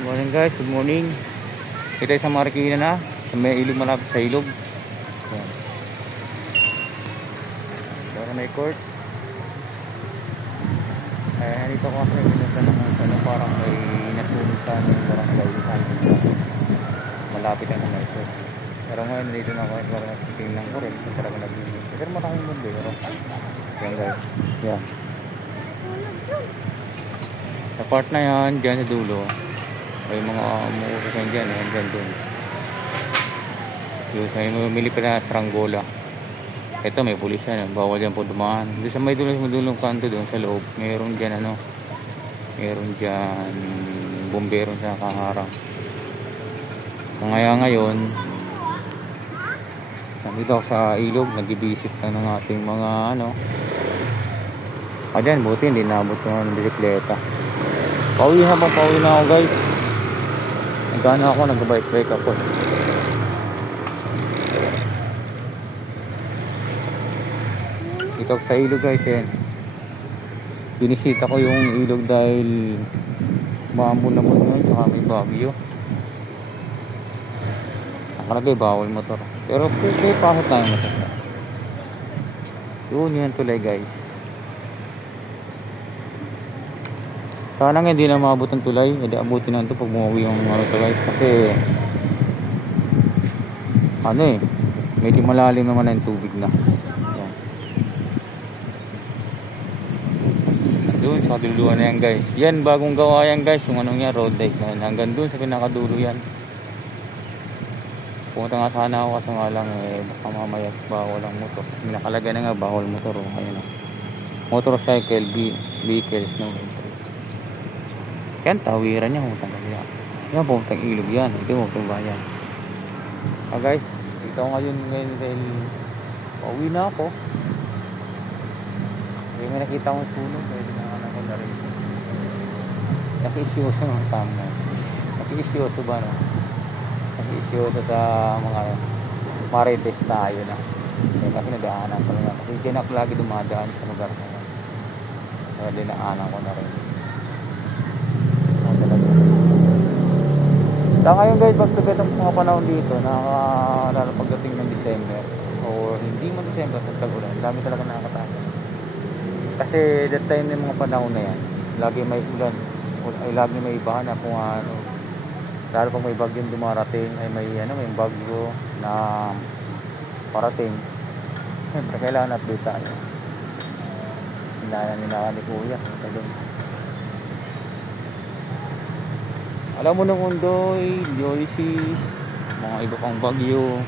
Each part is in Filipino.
Good morning guys, good morning. Kita sa Marikina na. Sa may ilog, malapit sa ilog. Ayan. Para may court. Dito ko kasi pinunta na kung saan parang may natulog sa aming barangay. Malapit na may court. Pero ngayon dito na ako para tingnan ko rin kung talaga nagbibig. Pero maraming mundo. Pero yan guys. Yan. Sa part na yan, dyan sa dulo. May mga umuusan dyan, dyan doon. Yung sa mamili pa na saranggola. Ito may pulis yan, bawal dyan po dumaan. Doon sa may dulong kanto doon sa loob, mayroon dyan mayroon dyan bumbero sa kaharang. Kaya ngayon, nandito ako sa ilog, nag-i-visit na ng ating mga dyan, buti hindi nabot ko ng bisikleta. Pauwi na ako guys. Nagana ako, nag-bike ako. Ito sa ilog guys yan. Binisita ko yung ilog dahil maambon na ngayon saka may bagyo. Nakalagay bawal motor. Pero pwede pasok tayo motor. Yun tulay guys. Sana nga hindi na maabot ang tulay. Hindi abutin na ito pag bumawi yung tulay. Kasi medyo malalim naman na yung tubig na. Yan. Doon sa duluan na yan guys. Yan bagong gawa yan guys. Yung road dike na. Hanggang doon sa pinakadulo yan. Pumunta nga sana ako kasi nga lang baka mamaya bawal ang motor. Kasi nakalagay na nga bawal motor. Ayun, motorcycle, vehicles no. Yan, tawiran niya, pumunta niya. Yan, pumunta ilog yan. Ito, pumunta bayan. Guys, ito ngayon dahil pauwi na ako. May nakita akong sunog. Pwede na anak ko na rin. Naki-isyoso ng tama. Naki-isyoso ba no? Naki-isyoso sa mga marites na ayun na. Kasi nadaanan ko na. Kasi hindi na ako lagi dumadaan sa lugar na yan. Kaya dinaanan ko na rin. Sa ngayon guys, pagtugat ang mga panahon dito lalo pagdating ng December o hindi mo December tag-ulan, dami talaga nakakatakot kasi that time ng mga panahon na yan lagi may ulan ay lagi may baha na kung lalo pag may bagyong dumarating ay may bagyo na parating. Siyempre kailangan update tayo. Hinaan ni Kuya alam mo ng Undoy, Joyces, mga iba pang bagyo,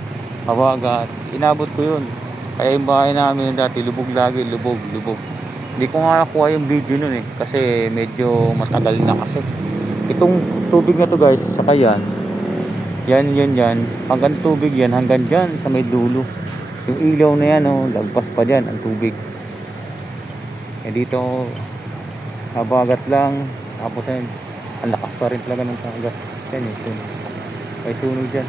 habagat, inabot ko yun. Kaya yung bahay namin dati, lubog lagi, lubog. Hindi ko nga nakuha yung video nun kasi medyo matagal na kasi. Itong tubig na to guys, saka yan, hanggang tubig yan, hanggang dyan sa may dulo. Yung ilaw na yan, lagpas pa dyan ang tubig. Dito, habagat lang, tapos yan, ang lakas pa rin talaga ng kagat. Yan may sunog dyan.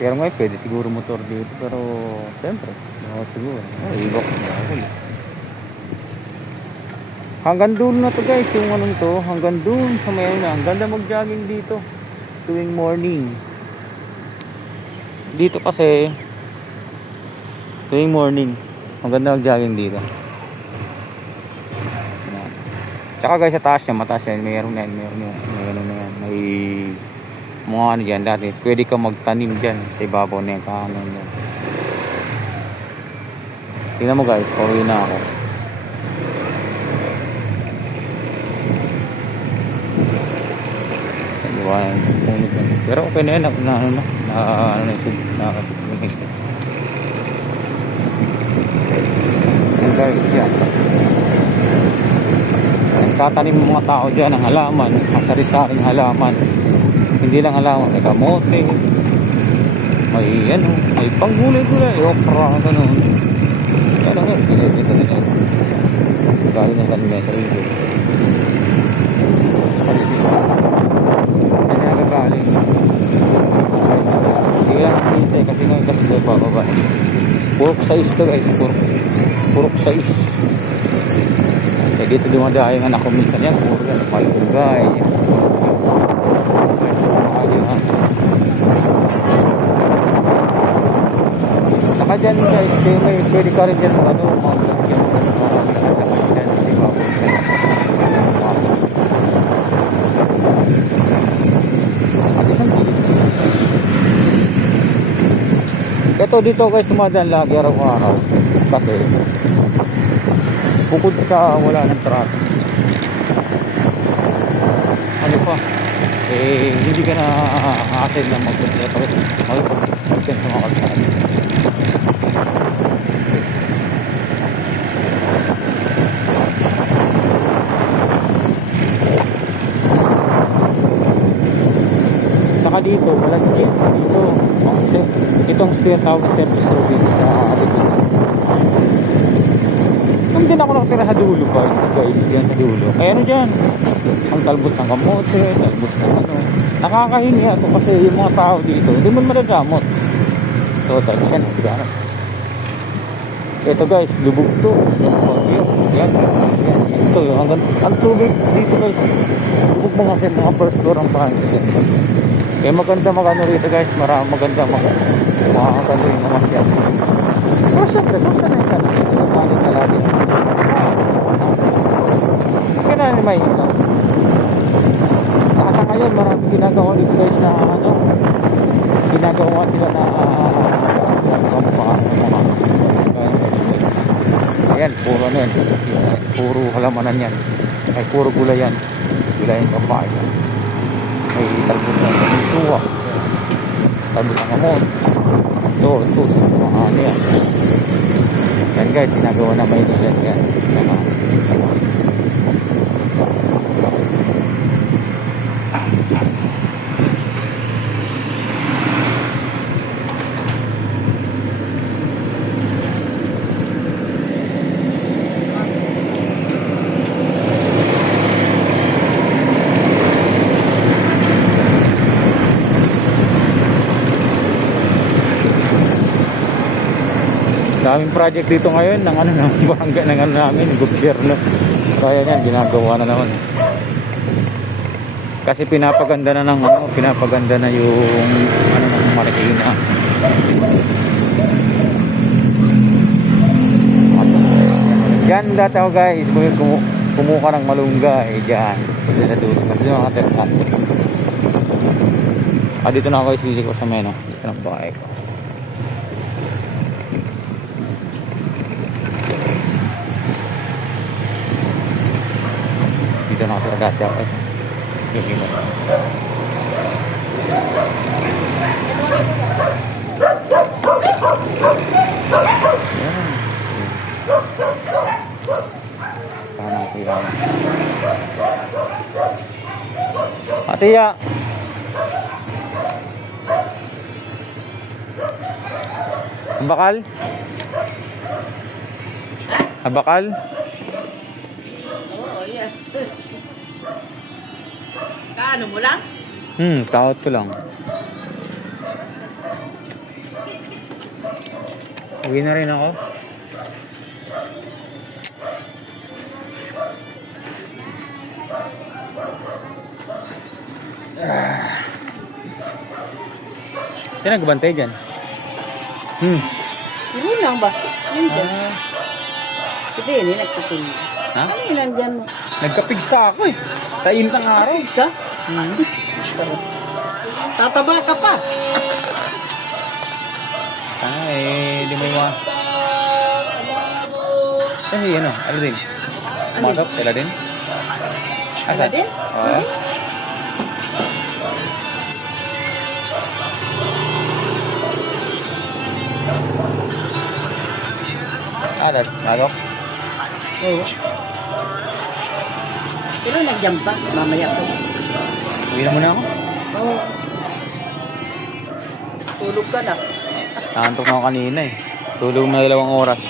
Pero ngayon pwede siguro motor dito. Pero siyempre siguro ibok hanggang doon na to guys. Yung to hanggang doon sa may ang ganda mag jogging dito tuwing morning. Dito kasi tuwing morning ang ganda mag jogging dito. Tsaka guys sa taas niya, mataas yan, mayroon na yan, may mga dyan dati, pwede ka magtanim dyan sa ibabaw na yan, kahanan yan. Tingnan mo guys, pauwi na ako. Diba, pero okay na yan, guys, yan. Tatanim ng mga tao dyan ng halaman, ang sari-saring halaman, hindi lang halaman, may kamote, may panggulay-gulay, okra, gano'n. Kaya lang ito nila galing ng kanila sa ito sa kanila kaya nagagaling hindi lang nakita kasi ngayon kasi tayo bababa purok size to guys, purok size. Eh dito dumadayo nga ako minsan yan, puro yan, malunggay. Saka dyan guys, may pwede ka rin dyan ano, maglagyan mo ng mga laman dyan kasi baboy sa at isang ito dito guys, sumadaan lagi araw-araw kasi bukod sa wala ng traffic, ano pa, eh hindi ka na aasin na mag-traffic sa mga kalsada. Saka dito, walang jeep dito. Itong tawag service road dito sa atin. Nung din ako nakatira sa dulo guys, yan sa dulo. Kaya ano dyan? Ang talbos ng kamote, talbos ng ano. Nakakahingi ako kasi yung mga tao dito, hindi mo madadamot. Total, yan, gano'n. Ito guys, lubog to. Yan. Ito, ang tubig dito guys. Lubog mo kasi mga first floor ang pangit. Eh maganda magano rito guys, maganda makakagano yung mga siya. Pero syempre, kung saan yung kano dito, magpalit na lagi. Kaya na may ito. Saka ngayon, maraming ginagawa dito guys na ano, ginagawa sila na ayan, puro ano yan, puro halamanan yan, ay puro gulayan kapain. May talbos na may suwa, talbos ng amon, ito mga ano yan. Yan guys, ginagawa na may yan daming project dito ngayon ng ano ng barangay ng ano namin, gobyerno. Kaya yan, ginagawa na naman. Kasi pinapaganda na ng ano, pinapaganda na yung ano ng Marikina. Diyan dati ako guys, kumuha ng malunggay diyan. Diyan sa dulo. Kasi yung mga terkat. Dito na ako isili ko sa meno. Dito ng bahay ko. Dito na ako sa dati ako. Parang kaya. Atiya. Bakal? Bakal? Oo, yeah. Kaano mo lang? Takot ko lang. Uwi na rin ako. Sino nagbantay dyan? Yun lang ba? Yun dyan. Kasi yun, nagpapin. Ha? Ano yun nandyan mo? Nagkapigsa ako eh. Sa intang araw. Isa? Tataba ka pa. Di mo yung kasi ano, ano din? Masok, sila din? Sila din? Oo. Masok? Oo. Pero nag-jump pa, mamaya ko. Uwi na muna ako. Oo. Tulog ka na. Nakantok na ako kanina eh. Tulog na 2 oras.